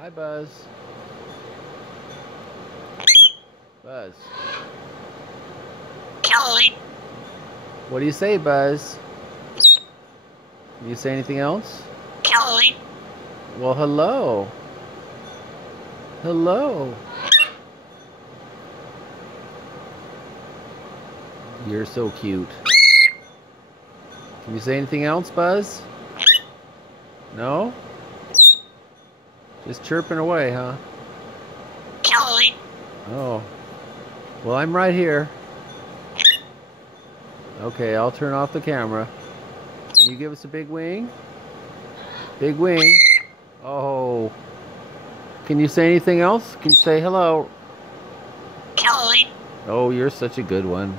Hi, Buzz. Buzz. Kelly. What do you say, Buzz? Do you say anything else? Kelly. Well, hello. Hello. You're so cute. Can you say anything else, Buzz? No? Just chirping away, huh? Kelly. Oh. Well, I'm right here. Okay, I'll turn off the camera. Can you give us a big wing? Big wing. Oh. Can you say anything else? Can you say hello? Kelly. Oh, you're such a good one.